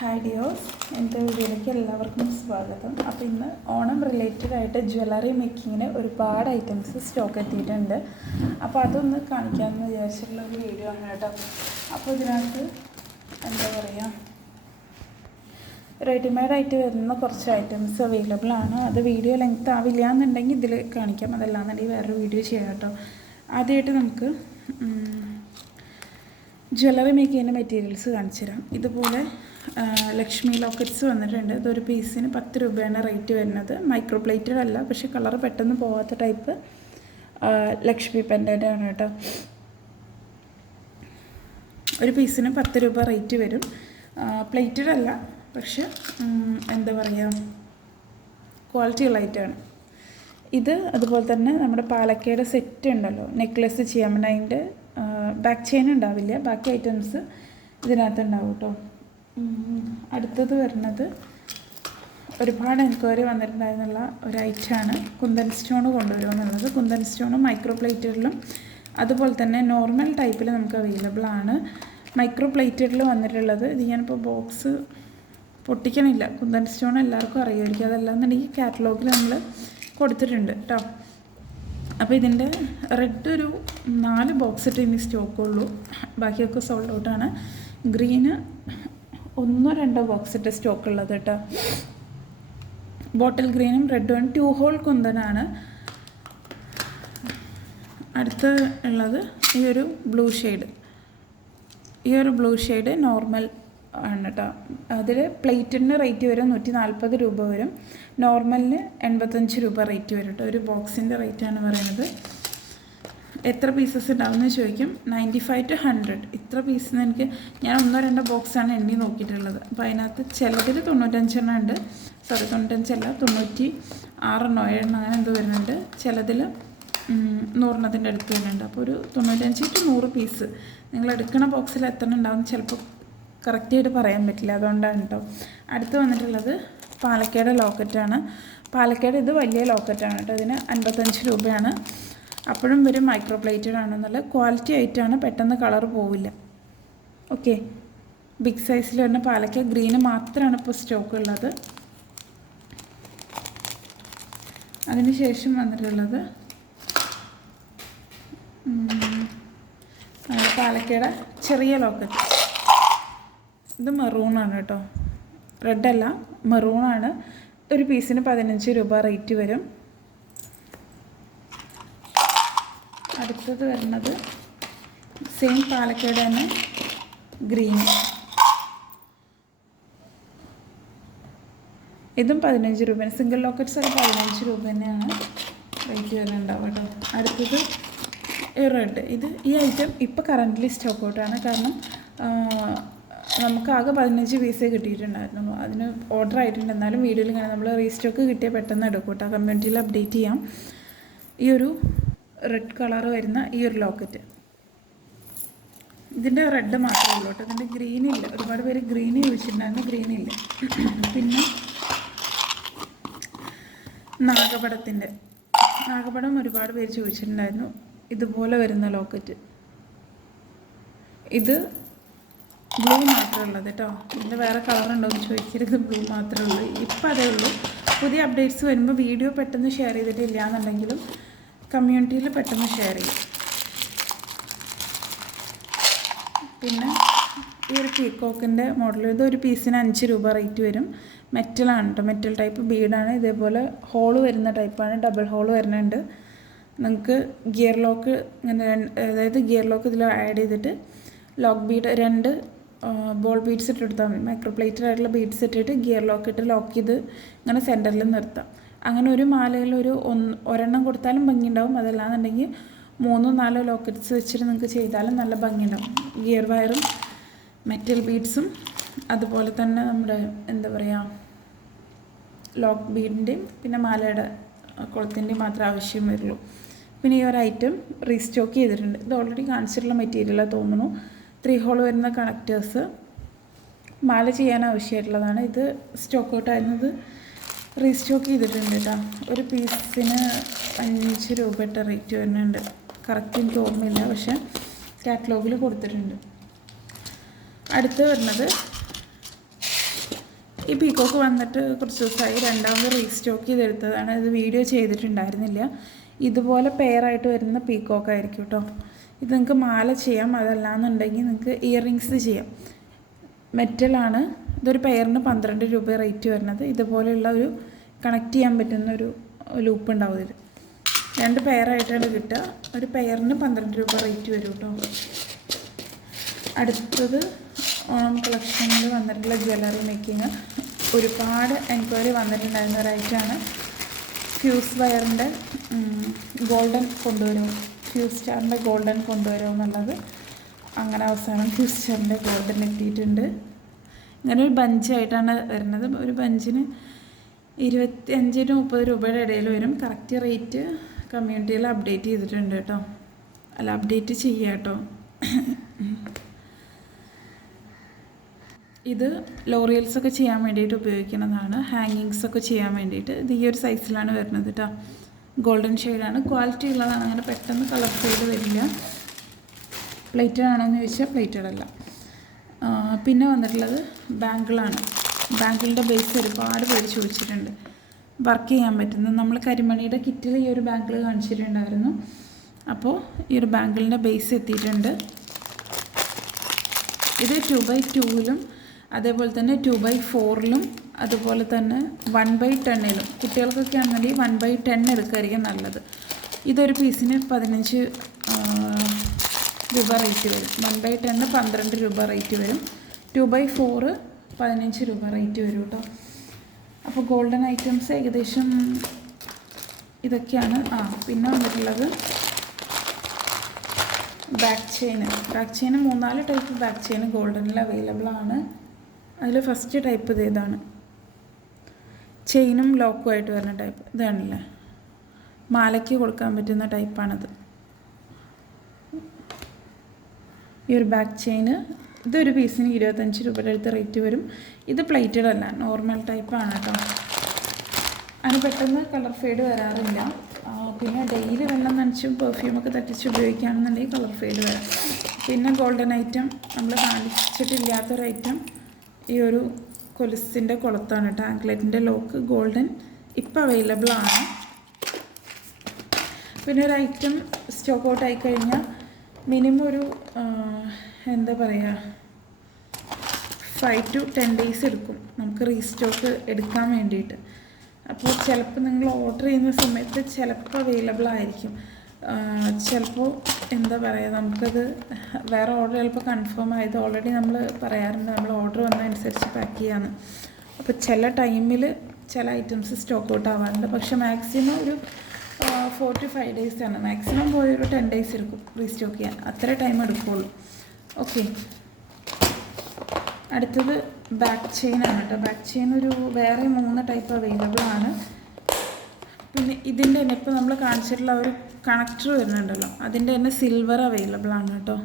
Hi ഡിയോസ്, എൻ്റെ വീഡിയോയിലേക്ക് എല്ലാവർക്കും സ്വാഗതം. അപ്പോൾ ഇന്ന് ഓണം റിലേറ്റഡ് ആയിട്ട് ജ്വല്ലറി മേക്കിങ്ങിന് ഒരുപാട് ഐറ്റംസ് സ്റ്റോക്ക് എത്തിയിട്ടുണ്ട്. അപ്പോൾ അതൊന്ന് കാണിക്കാമെന്ന് വിചാരിച്ചിട്ടുള്ള ഒരു വീഡിയോ ആണ് കേട്ടോ. അപ്പോൾ ഇതിനകത്ത് എന്താ പറയുക, റെഡിമെയ്ഡ് ആയിട്ട് വരുന്ന കുറച്ച് ഐറ്റംസ് അവൈലബിൾ ആണ്. അത് വീഡിയോ ലെങ്ത് ആവില്ല എന്നുണ്ടെങ്കിൽ ഇതിൽ കാണിക്കാം, അതല്ലാന്നുണ്ടെങ്കിൽ വേറൊരു വീഡിയോ ചെയ്യാം കേട്ടോ. ആദ്യമായിട്ട് നമുക്ക് ജ്വല്ലറി മേക്ക് ചെയ്യുന്ന മെറ്റീരിയൽസ് കാണിച്ചു തരാം. ഇതുപോലെ ലക്ഷ്മി ലോക്കറ്റ്സ് വന്നിട്ടുണ്ട്. ഇതൊരു പീസിന് 10 രൂപയാണ് റേറ്റ് വരുന്നത്. മൈക്രോ പ്ലേറ്റഡ് അല്ല, പക്ഷേ കളർ പെട്ടെന്ന് പോകാത്ത ടൈപ്പ് ലക്ഷ്മി പെൻഡൻ്റ് ആണ് കേട്ടോ. ഒരു പീസിന് 10 രൂപ റേറ്റ് വരും. പ്ലേറ്റഡ് അല്ല, പക്ഷെ എന്താ പറയുക, ക്വാളിറ്റി ഉള്ള ഐറ്റമാണ് ഇത്. അതുപോലെ തന്നെ നമ്മുടെ പാലക്കയുടെ സെറ്റ് ഉണ്ടല്ലോ, നെക്ലെസ് ചെയ്യാൻ വേണ്ടി അതിൻ്റെ ബാക്ക് ചെയിൻ ഉണ്ടാവില്ല, ബാക്കി ഐറ്റംസ് ഇതിനകത്ത് ഉണ്ടാവും കേട്ടോ. അടുത്തത് വരുന്നത് ഒരുപാട് എൻക്വയറി വന്നിട്ടുണ്ടായിരുന്നുള്ള ഒരു ഐറ്റമാണ് കുന്തൻ സ്റ്റോൺ കൊണ്ടുവരുമെന്നുള്ളത്. കുന്തൻ സ്റ്റോണും മൈക്രോ പ്ലേറ്റഡിലും അതുപോലെ തന്നെ നോർമൽ ടൈപ്പിൽ നമുക്ക് അവൈലബിൾ ആണ്. മൈക്രോ പ്ലേറ്റഡിൽ വന്നിട്ടുള്ളത് ഇത് ഞാനിപ്പോൾ ബോക്സ് പൊട്ടിക്കണില്ല. കുന്തൻ സ്റ്റോൺ എല്ലാവർക്കും അറിയുമായിരിക്കും, അതല്ലാന്നുണ്ടെങ്കിൽ കാറ്റലോഗിൽ നമ്മൾ കൊടുത്തിട്ടുണ്ട് കേട്ടോ. അപ്പോൾ ഇതിൻ്റെ റെഡ് ഒരു 4 ബോക്സ് ഇട്ട് ഇനി സ്റ്റോക്കുള്ളൂ, ബാക്കിയൊക്കെ സോൾഡ് ഔട്ടാണ്. ഗ്രീന് 1-2 ബോക്സ് ഇട്ട് സ്റ്റോക്ക് ഉള്ളത് കേട്ടോ. ബോട്ടിൽ ഗ്രീനും റെഡും 2 ഹോൾ കുന്തനാണ്. അടുത്ത് ഉള്ളത് ഈ ഒരു ബ്ലൂ ഷെയ്ഡ് നോർമൽ ആണ് കേട്ടോ. അതിൽ പ്ലേറ്റിന് റേറ്റ് വരും 140 രൂപ വരും, നോർമലിന് 85 രൂപ റേറ്റ് വരും കേട്ടോ. ഒരു ബോക്സിൻ്റെ റേറ്റാണ് പറയുന്നത്. എത്ര പീസസ് ഉണ്ടാവുമെന്ന് ചോദിക്കും. 95 to 100 ഇത്ര പീസിന് ഞാൻ 1-2 ബോക്സാണ് എണ്ണി നോക്കിയിട്ടുള്ളത്. അപ്പോൾ അതിനകത്ത് ചിലതിൽ 95 എണ്ണം ഉണ്ട്, 95 അല്ല 96 7 അങ്ങനെ എന്തോ വരുന്നുണ്ട്. ചിലതിൽ 100 അടുത്ത് വരുന്നുണ്ട്. അപ്പോൾ ഒരു 95 to 100 പീസ് നിങ്ങൾ എടുക്കുന്ന ബോക്സിൽ എത്ര ഉണ്ടാവും ചിലപ്പോൾ കറക്റ്റായിട്ട് പറയാൻ പറ്റില്ല, അതുകൊണ്ടാണ് കേട്ടോ. അടുത്ത് വന്നിട്ടുള്ളത് പാലക്കയുടെ ലോക്കറ്റാണ്. പാലക്കയുടെ ഇത് വലിയ ലോക്കറ്റാണ് കേട്ടോ. ഇതിന് 55 രൂപയാണ്. അപ്പോഴും വരും മൈക്രോ പ്ലേറ്റഡ് ആണെന്നുള്ള ക്വാളിറ്റി ആയിട്ടാണ്, പെട്ടെന്ന് കളർ പോവില്ല. ഓക്കെ, ബിഗ് സൈസിൽ വരുന്ന പാലക്ക ഗ്രീന് മാത്രമാണ് ഇപ്പോൾ സ്റ്റോക്ക് ഉള്ളത്. അതിനുശേഷം വന്നിട്ടുള്ളത് പാലക്കയുടെ ചെറിയ ലോക്കറ്റ്. ഇത് മെറൂണാണ് കേട്ടോ, റെഡല്ല മെറൂണാണ്. ഒരു പീസിന് 15 രൂപ റേറ്റ് വരും. അടുത്തത് വരുന്നത് സെയിം പാലക്കയുടെ തന്നെ ഗ്രീൻ. ഇതും 15 രൂപയാണ്. സിംഗിൾ ലോക്കറ്റ്സ് ഒക്കെ 15 രൂപ തന്നെയാണ് റേറ്റ് വരുന്നുണ്ടാവുക കേട്ടോ. അടുത്തത് റെഡ്. ഈ ഐറ്റം ഇപ്പോൾ കറൻ്റ്ലി സ്റ്റോക്ക് ഔട്ടാണ്. കാരണം നമുക്ക് ആകെ 15 പീസേ കിട്ടിയിട്ടുണ്ടായിരുന്നു. അതിന് ഓർഡർ ആയിട്ടുണ്ട്. എന്നാലും വീഡിയോയിൽ ഇങ്ങനെ നമ്മൾ റീസ്റ്റോക്ക് കിട്ടിയാൽ പെട്ടെന്ന് എടുക്കും കേട്ടോ. കമ്മ്യൂണിറ്റിയിൽ അപ്ഡേറ്റ് ചെയ്യാം. ഈ ഒരു റെഡ് കളർ വരുന്ന ഈ ഒരു ലോക്കറ്റ്, ഇതിൻ്റെ റെഡ് മാത്രമേ ഉള്ളൂ കേട്ടോ. ഇതിൻ്റെ ഗ്രീനില്ല. ഒരുപാട് പേര് ഗ്രീന് ചോദിച്ചിട്ടുണ്ടായിരുന്നു, ഗ്രീനില്ല. പിന്നെ നാഗപടം ഒരുപാട് പേര് ചോദിച്ചിട്ടുണ്ടായിരുന്നു. ഇതുപോലെ വരുന്ന ലോക്കറ്റ്, ഇത് ബ്ലൂ മാത്രമേ ഉള്ളത് കേട്ടോ. ഇതിൻ്റെ വേറെ കളറുണ്ടോ എന്ന് ചോദിക്കരുത്, ബ്ലൂ മാത്രമേ ഉള്ളൂ. ഇപ്പം അതേ ഉള്ളൂ. പുതിയ അപ്ഡേറ്റ്സ് വരുമ്പോൾ വീഡിയോ പെട്ടെന്ന് ഷെയർ ചെയ്തിട്ടില്ല എന്നുണ്ടെങ്കിലും കമ്മ്യൂണിറ്റിയിൽ പെട്ടെന്ന് ഷെയർ ചെയ്യും. പിന്നെ ഈ ഒരു പീക്കോക്കിൻ്റെ മോഡൽ, ഇത് ഒരു പീസിന് 5 രൂപ റേറ്റ് വരും. മെറ്റലാണ് കേട്ടോ, മെറ്റൽ ടൈപ്പ് ബീഡാണ്. ഇതേപോലെ ഹോള് വരുന്ന ടൈപ്പാണ്, ഡബിൾ ഹോള് വരുന്നുണ്ട്. നിങ്ങൾക്ക് ഗിയർ ലോക്ക് ഇങ്ങനെ, അതായത് ഗിയർ ലോക്ക് ഇതിൽ ആഡ് ചെയ്തിട്ട് ലോക്ക് ബീഡ് 2 ബോൾ ബീഡ്സ് ഇട്ടെടുത്താൽ മതി. മൈക്രോ പ്ലേറ്റഡ് ആയിട്ടുള്ള ബീഡ്സ് ഇട്ടിട്ട് ഗിയർ ലോക്ക് ഇട്ട് ലോക്ക് ചെയ്ത് ഇങ്ങനെ സെൻറ്ററിൽ നിർത്താം. അങ്ങനെ ഒരു മാലയിൽ ഒരെണ്ണം കൊടുത്താലും ഭംഗിയുണ്ടാവും. അതല്ലാന്നുണ്ടെങ്കിൽ 3-4 ലോക്കറ്റ്സ് വെച്ചിട്ട് നിങ്ങൾക്ക് ചെയ്താലും നല്ല ഭംഗിയുണ്ടാവും. ഗിയർ വയറും മെറ്റൽ ബീഡ്സും അതുപോലെ തന്നെ നമ്മുടെ എന്താ പറയുക, ലോക്ക് ബീഡിൻ്റെയും പിന്നെ മാലയുടെ കുളത്തിൻ്റെയും മാത്രമേ ആവശ്യം വരുള്ളൂ. പിന്നെ ഈ ഒരു ഐറ്റം റീസ്റ്റോക്ക് ചെയ്തിട്ടുണ്ട്. ഇത് ഓൾറെഡി കാണിച്ചിട്ടുള്ള മെറ്റീരിയലാണ് തോന്നുന്നു. 3 ഹോൾ വരുന്ന കണക്റ്റേഴ്സ് മാല ചെയ്യാൻ ആവശ്യമായിട്ടുള്ളതാണ്. ഇത് സ്റ്റോക്ക് ഔട്ട് ആയിരുന്നത് റീസ്റ്റോക്ക് ചെയ്തിട്ടുണ്ട് കേട്ടോ. ഒരു പീസിന് 5 രൂപ ഇട്ട റേറ്റ് വരുന്നുണ്ട്. കറക്റ്റ് എനിക്ക് ഓർമ്മയില്ല, പക്ഷേ കാറ്റലോഗിൽ കൊടുത്തിട്ടുണ്ട്. അടുത്ത് വരുന്നത് ഈ പീക്കോക്ക് വന്നിട്ട് കുറച്ച് ദിവസമായി, രണ്ടാമത് റീസ്റ്റോക്ക് ചെയ്തെടുത്തതാണ്. ഇത് വീഡിയോ ചെയ്തിട്ടുണ്ടായിരുന്നില്ല. ഇതുപോലെ പെയറായിട്ട് വരുന്ന പീക്കോക്കായിരിക്കും കേട്ടോ. ഇത് നിങ്ങൾക്ക് മാല ചെയ്യാം, അതല്ലാന്നുണ്ടെങ്കിൽ നിങ്ങൾക്ക് ഇയറിങ്സ് ചെയ്യാം. മെറ്റലാണ്. ഇതൊരു പെയറിന് 12 രൂപ റേറ്റ് വരുന്നത്. ഇതുപോലെയുള്ള ഒരു കണക്ട് ചെയ്യാൻ പറ്റുന്ന ഒരു ലൂപ്പ് ഉണ്ടാവും. ഇതിൽ 2 പെയറായിട്ടാണ് കിട്ടുക. ഒരു പെയറിന് 12 രൂപ റേറ്റ് വരും കേട്ടോ. അടുത്തത് ഓണം കളക്ഷനിൽ വന്നിട്ടുള്ള ജ്വല്ലറി മേക്കിങ്. ഒരുപാട് എൻക്വയറി വന്നിട്ടുണ്ടായിരുന്ന ഒരൈറ്റമാണ്. ഫ്യൂസ് വയറിൻ്റെ ഗോൾഡൻ കൊണ്ടുവരും, ഫ്യൂസ് സ്റ്റാറിൻ്റെ ഗോൾഡൻ കൊണ്ടുവരും എന്നുള്ളത്. അങ്ങനെ അവസാനം ഫ്യൂസ് സ്റ്റാറിൻ്റെ ഗോൾഡൻ എത്തിയിട്ടുണ്ട്. ഇങ്ങനെ ഒരു ബഞ്ചായിട്ടാണ് വരുന്നത്. ഒരു ബഞ്ചിന് 25-30 രൂപയുടെ ഇടയിൽ വരും. കറക്റ്റ് റേറ്റ് കമ്മ്യൂണിറ്റിയിൽ അപ്ഡേറ്റ് ചെയ്തിട്ടുണ്ട് കേട്ടോ. അല്ല, അപ്ഡേറ്റ് ചെയ്യാം കേട്ടോ. ഇത് ലോറിയൽസൊക്കെ ചെയ്യാൻ വേണ്ടിയിട്ട് ഉപയോഗിക്കുന്നതാണ്. ഹാങ്ങിങ്സൊക്കെ ചെയ്യാൻ വേണ്ടിയിട്ട്. ഇത് ഈ ഒരു സൈസിലാണ് വരുന്നത് കേട്ടോ. ഗോൾഡൻ ഷെയ്ഡാണ്. ക്വാളിറ്റി ഉള്ളതാണ്. അങ്ങനെ പെട്ടെന്ന് കളർ ഷെയ്ഡ് വരില്ല. പ്ലേറ്റഡ് ആണോ എന്ന് ചോദിച്ചാൽ പ്ലേറ്റഡ് അല്ല. പിന്നെ വന്നിട്ടുള്ളത് ബാങ്കിളാണ്. ബാങ്കിളിൻ്റെ ബേസ് ഒരുപാട് പേര് ചോദിച്ചിട്ടുണ്ട്. വർക്ക് ചെയ്യാൻ പറ്റുന്നത് നമ്മൾ കരിമണിയുടെ കിറ്റിൽ ഈ ഒരു ബാങ്കിൾ കാണിച്ചിട്ടുണ്ടായിരുന്നു. അപ്പോൾ ഈ ഒരു ബാങ്കിളിൻ്റെ ബേസ് എത്തിയിട്ടുണ്ട്. ഇത് 2x2-ലും അതേപോലെ തന്നെ 2x4-ലും അതുപോലെ തന്നെ 1x10-ലും കുട്ടികൾക്കൊക്കെ ആണെങ്കിൽ 1x10 എടുക്കായിരിക്കും നല്ലത്. ഇതൊരു പീസിന് 15 രൂപ റേറ്റ് വരും. 1x10 12 രൂപ റേറ്റ് വരും. 2x4 15 രൂപ റേറ്റ് വരും കേട്ടോ. അപ്പോൾ ഗോൾഡൻ ഐറ്റംസ് ഏകദേശം ഇതൊക്കെയാണ്. പിന്നെ വന്നിട്ടുള്ളത് back chain. 3-4 type back chain ഗോൾഡനിൽ അവൈലബിൾ ആണ്. അതിൽ ഫസ്റ്റ് ടൈപ്പ് ഇതാണ്. ചെയിനും ലോക്കും ആയിട്ട് വരുന്ന ടൈപ്പ്. ഇതാണല്ലേ, മാലയ്ക്ക് കൊടുക്കാൻ പറ്റുന്ന ടൈപ്പാണത്. ഈ ഒരു ബാക്ക് ചെയിന് ഇതൊരു പീസിന് 25 രൂപയുടെ അടുത്ത് റേറ്റ് വരും. ഇത് പ്ലേറ്റഡ് അല്ല, നോർമൽ ടൈപ്പാണ് കേട്ടോ. അതിന് പെട്ടെന്ന് കളർ ഫെയ്ഡ് വരാറില്ല. പിന്നെ ഡെയിലി വെള്ളം നനച്ചും പെർഫ്യൂമൊക്കെ തട്ടിച്ച് ഉപയോഗിക്കുകയാണെന്നുണ്ടെങ്കിൽ കളർ ഫെയ്ഡ് വരാം. പിന്നെ ഗോൾഡൻ ഐറ്റം നമ്മൾ കാണിച്ചിട്ടില്ലാത്തൊരു ഐറ്റം ഈ ഒരു കൊലുസിൻ്റെ കുളത്താണ് കേട്ടോ. ആങ്ക്ലെറ്റിൻ്റെ ലോക്ക് ഗോൾഡൻ ഇപ്പോൾ അവൈലബിൾ ആണ്. പിന്നെ ഒരു ഐറ്റം സ്റ്റോക്ക് ഔട്ട് ആയിക്കഴിഞ്ഞാൽ മിനിമം ഒരു എന്താ പറയുക 5 to 10 days എടുക്കും നമുക്ക് റീസ്റ്റോക്ക് എടുക്കാൻ വേണ്ടിയിട്ട്. അപ്പോൾ ചിലപ്പോൾ നിങ്ങൾ ഓർഡർ ചെയ്യുന്ന സമയത്ത് ചിലപ്പോൾ അവൈലബിൾ ആയിരിക്കും, ചിലപ്പോൾ എന്താ പറയുക നമുക്കത് വേറെ ഓർഡർ ചിലപ്പോൾ കൺഫേം ആയത് ഓൾറെഡി നമ്മൾ പറയാറുണ്ട് നമ്മൾ ഓർഡർ വന്നതനുസരിച്ച് പാക്ക് ചെയ്യാമെന്ന്. അപ്പോൾ ചില ടൈമിൽ ചില ഐറ്റംസ് സ്റ്റോക്ക് ഔട്ട് ആവാറുണ്ട്. പക്ഷേ മാക്സിമം ഒരു 4 to 5 days ആണ്. മാക്സിമം പോയി ഒരു 10 days എടുക്കും റീസ്റ്റോക്ക് ചെയ്യാൻ, അത്ര ടൈം എടുക്കുള്ളൂ. ഓക്കെ, അടുത്തത് ബാക്ക് ചെയിൻ ആണ് കേട്ടോ. ബാക്ക് ചെയിൻ ഒരു വേറെ 3 ടൈപ്പ് അവൈലബിൾ ആണ്. പിന്നെ ഇതിൻ്റെ തന്നെ ഇപ്പോൾ നമ്മൾ കാണിച്ചിട്ടുള്ള ഒരു കണക്ടർ വരുന്നുണ്ടല്ലോ, അതിൻ്റെ തന്നെ സിൽവർ അവൈലബിൾ ആണ് കേട്ടോ.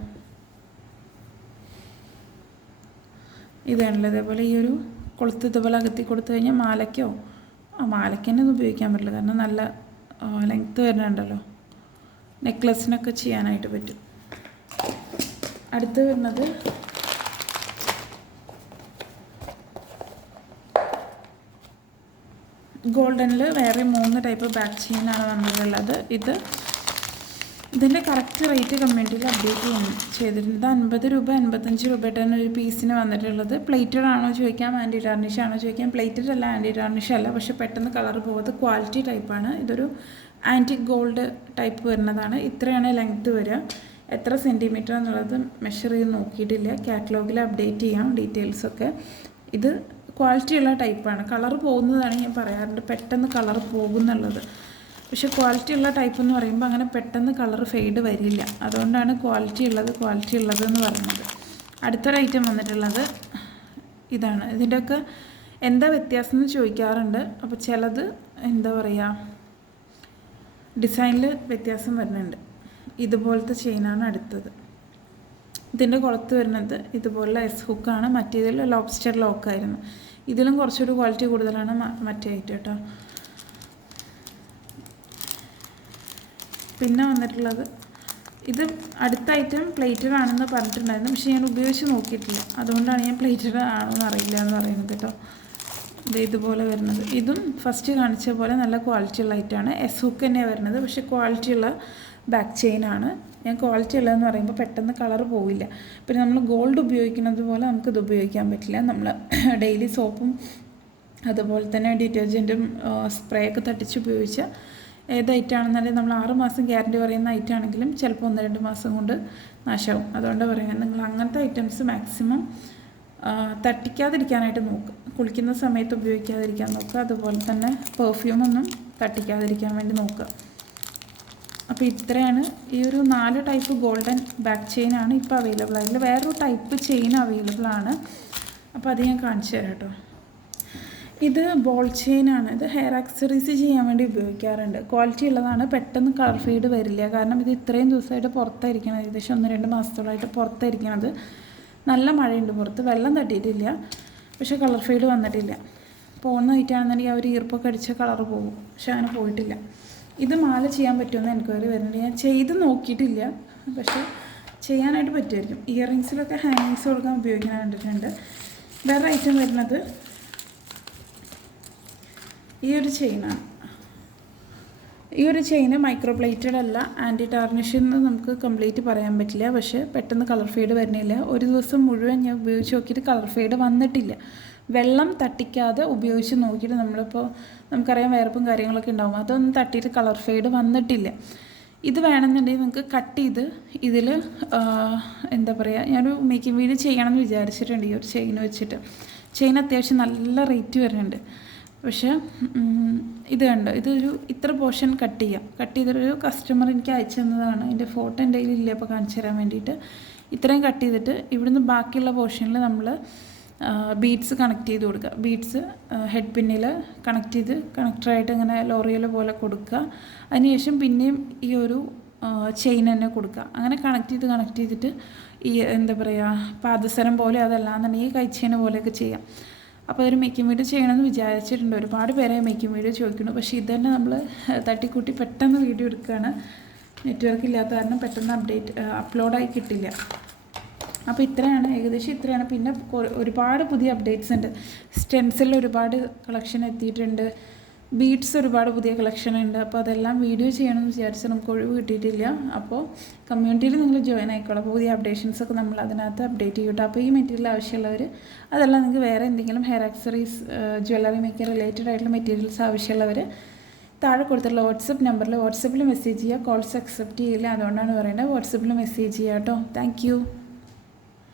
ഇതാണല്ലോ ഇതേപോലെ ഈ ഒരു കൊളുത്ത് ഇതുപോലെ അകത്തി കൊടുത്തു കഴിഞ്ഞാൽ മാലയ്ക്കോ മാലയ്ക്ക് തന്നെ ഇത് ഉപയോഗിക്കാൻ പറ്റില്ല, കാരണം നല്ല ലെങ്ത്ത് വരുന്നുണ്ടല്ലോ. നെക്ലസിനൊക്കെ ചെയ്യാനായിട്ട് പറ്റും. അടുത്ത് വരുന്നത് ഗോൾഡനിൽ വേറെ 3 ടൈപ്പ് ബാക്ക് ചെയിനാണ് വന്നിട്ടുള്ളത്. ഇതിൻ്റെ കറക്റ്റ് റേറ്റ് കമ്മ്യൂണിറ്റിയിൽ അപ്ഡേറ്റ് ചെയ്തിട്ടുണ്ട്. 50 രൂപ 55 രൂപയായിട്ടാണ് ഒരു പീസിന് വന്നിട്ടുള്ളത്. പ്ലേറ്റഡ് ആണോ ചോദിക്കാം, ആൻറ്റി ടാർണിഷ് ആണോ ചോദിക്കാം. പ്ലേറ്റഡ് അല്ല, ആൻറ്റി ടാർണിഷ് അല്ല, പക്ഷേ പെട്ടെന്ന് കളർ പോകാത്ത ക്വാളിറ്റി ടൈപ്പാണ്. ഇതൊരു ആൻറ്റിക് ഗോൾഡ് ടൈപ്പ് വരുന്നതാണ്. ഇത്രയാണ് ലെങ്ത്ത് വരിക. എത്ര സെൻറ്റിമീറ്റർ എന്നുള്ളത് മെഷർ ചെയ്ത് നോക്കിയിട്ടില്ല, കാറ്റലോഗിൽ അപ്ഡേറ്റ് ചെയ്യാം ഡീറ്റെയിൽസൊക്കെ. ഇത് ക്വാളിറ്റി ഉള്ള ടൈപ്പാണ്. കളർ പോകുന്നതാണ് ഞാൻ പറയാറുണ്ട്, പെട്ടെന്ന് കളർ പോകുന്നുള്ളത്. പക്ഷേ ക്വാളിറ്റി ഉള്ള ടൈപ്പ് എന്ന് പറയുമ്പോൾ അങ്ങനെ പെട്ടെന്ന് കളർ ഫെയ്ഡ് വരില്ല. അതുകൊണ്ടാണ് ക്വാളിറ്റി ഉള്ളതെന്ന് പറയുന്നത്. അടുത്തൊരു ഐറ്റം വന്നിട്ടുള്ളത് ഇതാണ്. ഇതിൻ്റെയൊക്കെ എന്താ വ്യത്യാസം എന്ന് ചോദിക്കാറുണ്ട്. അപ്പോൾ ചിലത് എന്താ പറയുക ഡിസൈനിൽ വ്യത്യാസം വരുന്നുണ്ട്. ഇതുപോലത്തെ ചെയിനാണ് അടുത്തത്. ഇതിൻ്റെ കുളത്ത് വരുന്നത് ഇതുപോലുള്ള എസ് ഹുക്കാണ്. മറ്റേതിൽ ലോബ്സ്റ്റർ ലോക്കായിരുന്നു. ഇതിലും കുറച്ചൊരു ക്വാളിറ്റി കൂടുതലാണ് മറ്റേ ഐറ്റം കേട്ടോ. പിന്നെ വന്നിട്ടുള്ളത് ഇത് അടുത്ത ഐറ്റം പ്ലേറ്റഡ് ആണെന്ന് പറഞ്ഞിട്ടുണ്ടായിരുന്നു, പക്ഷേ ഞാൻ ഉപയോഗിച്ച് നോക്കിയിട്ടില്ല. അതുകൊണ്ടാണ് ഞാൻ പ്ലേറ്റഡ് ആണോ എന്ന് അറിയില്ല എന്ന് പറയുന്നത് കേട്ടോ. ഇതുപോലെ വരുന്നത്. ഇതും ഫസ്റ്റ് കാണിച്ച പോലെ നല്ല ക്വാളിറ്റിയുള്ള ഐറ്റമാണ്. എസ് ഹുക്ക് തന്നെയാണ് വരുന്നത്, പക്ഷേ ക്വാളിറ്റിയുള്ള ബാക്ക് ചെയിനാണ്. ഞാൻ ക്വാളിറ്റി ഉള്ളതെന്ന് പറയുമ്പോൾ പെട്ടെന്ന് കളർ പോവില്ല. പിന്നെ നമ്മൾ ഗോൾഡ് ഉപയോഗിക്കുന്നത് പോലെ നമുക്കിത് ഉപയോഗിക്കാൻ പറ്റില്ല. നമ്മൾ ഡെയിലി സോപ്പും അതുപോലെ തന്നെ ഡിറ്റർജൻറ്റും സ്പ്രേ ഒക്കെ തട്ടിച്ച് ഉപയോഗിച്ച ഏത് ഐറ്റമാണെന്നുണ്ടെങ്കിൽ നമ്മൾ 6 മാസം ഗ്യാരണ്ടി പറയുന്ന ഐറ്റമാണെങ്കിലും ചിലപ്പോൾ 1-2 മാസം കൊണ്ട് നാശമാവും. അതുകൊണ്ട് പറയുന്നത് നിങ്ങൾ അങ്ങനത്തെ ഐറ്റംസ് മാക്സിമം തട്ടിക്കാതിരിക്കാനായിട്ട് നോക്കുക. കുളിക്കുന്ന സമയത്ത് ഉപയോഗിക്കാതിരിക്കാൻ നോക്കുക. അതുപോലെ തന്നെ പെർഫ്യൂമൊന്നും തട്ടിക്കാതിരിക്കാൻ വേണ്ടി നോക്കുക. അപ്പോൾ ഇത്രയാണ് ഈ ഒരു 4 ടൈപ്പ് ഗോൾഡൻ ബാക്ക് ചെയിനാണ് ഇപ്പോൾ അവൈലബിൾ ആയിട്ടുള്ള. വേറൊരു ടൈപ്പ് ചെയിൻ അവൈലബിൾ ആണ്. അപ്പോൾ അത് ഞാൻ കാണിച്ചു തരാം കേട്ടോ. ഇത് ബോൾ ചെയിനാണ്. ഇത് ഹെയർ ആക്സസറീസ് ചെയ്യാൻ വേണ്ടി ഉപയോഗിക്കാറുണ്ട്. ക്വാളിറ്റി ഉള്ളതാണ്, പെട്ടെന്ന് കളർ ഫെയ്ഡ് വരില്ല. കാരണം ഇത് ഇത്രയും ദിവസമായിട്ട് പുറത്തായിരിക്കണം, ഏകദേശം 1-2 മാസത്തോളമായിട്ട് പുറത്തായിരിക്കണത്. നല്ല മഴയുണ്ട് പുറത്ത്, വെള്ളം തട്ടിയിട്ടില്ല, പക്ഷേ കളർ ഫെയ്ഡ് വന്നിട്ടില്ല. പോകുന്ന ഐറ്റാണെന്നുണ്ടെങ്കിൽ അവർ ഈർപ്പൊക്കെ അടിച്ച കളർ പോകും, പക്ഷെ അങ്ങനെ പോയിട്ടില്ല. ഇത് മാല ചെയ്യാൻ പറ്റുമെന്ന് എൻക്വയറി വരുന്നുണ്ട്. ഞാൻ ചെയ്ത് നോക്കിയിട്ടില്ല, പക്ഷേ ചെയ്യാനായിട്ട് പറ്റുമായിരിക്കും. ഇയറിങ്സിലൊക്കെ ഹാങ്ങിങ്സ് കൊടുക്കാൻ ഉപയോഗിക്കാൻ കണ്ടിട്ടുണ്ട്. വേറെ ഐറ്റം വരുന്നത് ഈ ഒരു ചെയിനാണ്. ഈ ഒരു ചെയിന് മൈക്രോ പ്ലേറ്റഡ് അല്ല, ആൻറ്റി ടാർണിഷ് എന്ന് നമുക്ക് കംപ്ലീറ്റ് പറയാൻ പറ്റില്ല, പക്ഷേ പെട്ടെന്ന് കളർ ഫെയ്ഡ് വരുന്നില്ല. ഒരു ദിവസം മുഴുവൻ ഞാൻ ഉപയോഗിച്ച് നോക്കിയിട്ട് കളർ ഫെയ്ഡ് വന്നിട്ടില്ല. വെള്ളം തട്ടിക്കാതെ ഉപയോഗിച്ച് നോക്കിയിട്ട് നമ്മളിപ്പോൾ നമുക്കറിയാം വേർപ്പും കാര്യങ്ങളൊക്കെ ഉണ്ടാവും, അതൊന്നും തട്ടിയിട്ട് കളർ ഫെയ്ഡ് വന്നിട്ടില്ല. ഇത് വേണമെന്നുണ്ടെങ്കിൽ നിങ്ങൾക്ക് കട്ട് ചെയ്ത് ഇതിൽ എന്താ പറയുക, ഞാനൊരു മേക്കിംഗ് വീഡിയോ ചെയ്യണമെന്ന് വിചാരിച്ചിട്ടുണ്ട് ഈ ഒരു ചെയിൻ വെച്ചിട്ട്. ചെയിൻ അത്യാവശ്യം നല്ല റേറ്റ് വരുന്നുണ്ട്. പക്ഷേ ഇത് കണ്ടോ, ഇതൊരു ഇത്ര പോർഷൻ കട്ട് ചെയ്തിട്ടൊരു കസ്റ്റമർ എനിക്ക് അയച്ചു തന്നതാണ്. എൻ്റെ ഫോട്ടോ എൻ്റെ കയ്യിലില്ല, അപ്പോൾ കാണിച്ചു തരാൻ വേണ്ടിയിട്ട്. ഇത്രയും കട്ട് ചെയ്തിട്ട് ഇവിടുന്ന് ബാക്കിയുള്ള പോർഷനിൽ നമ്മൾ ബീഡ്സ് കണക്ട് ചെയ്ത് കൊടുക്കുക. ബീഡ്സ് ഹെഡ് പിന്നിൽ കണക്ടറായിട്ട് ഇങ്ങനെ ലോറിയൽ പോലെ കൊടുക്കുക. അതിനുശേഷം പിന്നെയും ഈ ഒരു ചെയിൻ തന്നെ കൊടുക്കുക. അങ്ങനെ കണക്ട് ചെയ്തിട്ട് ഈ എന്താ പറയുക പാദസരം പോലെ അതല്ലാന്നുണ്ടെങ്കിൽ കൈച്ചെയിൻ പോലെയൊക്കെ ചെയ്യാം. അപ്പോൾ അതൊരു മേക്കിംഗ് വീഡിയോ ചെയ്യണമെന്ന് വിചാരിച്ചിട്ടുണ്ട്. ഒരുപാട് പേരെ മേക്കിംഗ് വീഡിയോ ചോദിക്കുന്നു, പക്ഷേ ഇതന്നെ നമ്മൾ തട്ടിക്കൂട്ടി പെട്ടെന്ന് വീഡിയോ എടുക്കുകയാണ്. നെറ്റ്വർക്ക് ഇല്ലാത്ത കാരണം പെട്ടെന്ന് അപ്ലോഡായി കിട്ടില്ല. അപ്പോൾ ഇത്രയാണ്, ഏകദേശം ഇത്രയാണ്. പിന്നെ ഒരുപാട് പുതിയ അപ്ഡേറ്റ്സ് ഉണ്ട്. സ്റ്റെൻസിൽ ഒരുപാട് കളക്ഷൻ എത്തിയിട്ടുണ്ട്. ബീഡ്സ് ഒരുപാട് പുതിയ കളക്ഷൻ ഉണ്ട്. അപ്പോൾ അതെല്ലാം വീഡിയോ ചെയ്യണമെന്ന് വിചാരിച്ചാൽ നമുക്ക് ഒഴിവ് കിട്ടിയിട്ടില്ല. അപ്പോൾ കമ്മ്യൂണിറ്റിയിൽ നിങ്ങൾ ജോയിൻ ആയിക്കോളൂ. അപ്പോൾ പുതിയ അപ്ഡേഷൻസൊക്കെ നമ്മൾ അതിനകത്ത് അപ്ഡേറ്റ് ചെയ്യട്ടെ. അപ്പോൾ ഈ മെറ്റീരിയൽ ആവശ്യമുള്ളവർ, അതല്ല നിങ്ങൾക്ക് വേറെ എന്തെങ്കിലും hair accessories jewellery maker related ആയിട്ടുള്ള മെറ്റീരിയൽസ് ആവശ്യമുള്ളവർ താഴെ കൊടുത്തിട്ടുള്ള വാട്സപ്പ് മെസ്സേജ് ചെയ്യുക. കോൾസ് അക്സെപ്റ്റ് ചെയ്യില്ല, അതുകൊണ്ടാണ് പറയേണ്ടത്. വാട്സപ്പിൽ മെസ്സേജ് ചെയ്യുക കേട്ടോ. താങ്ക്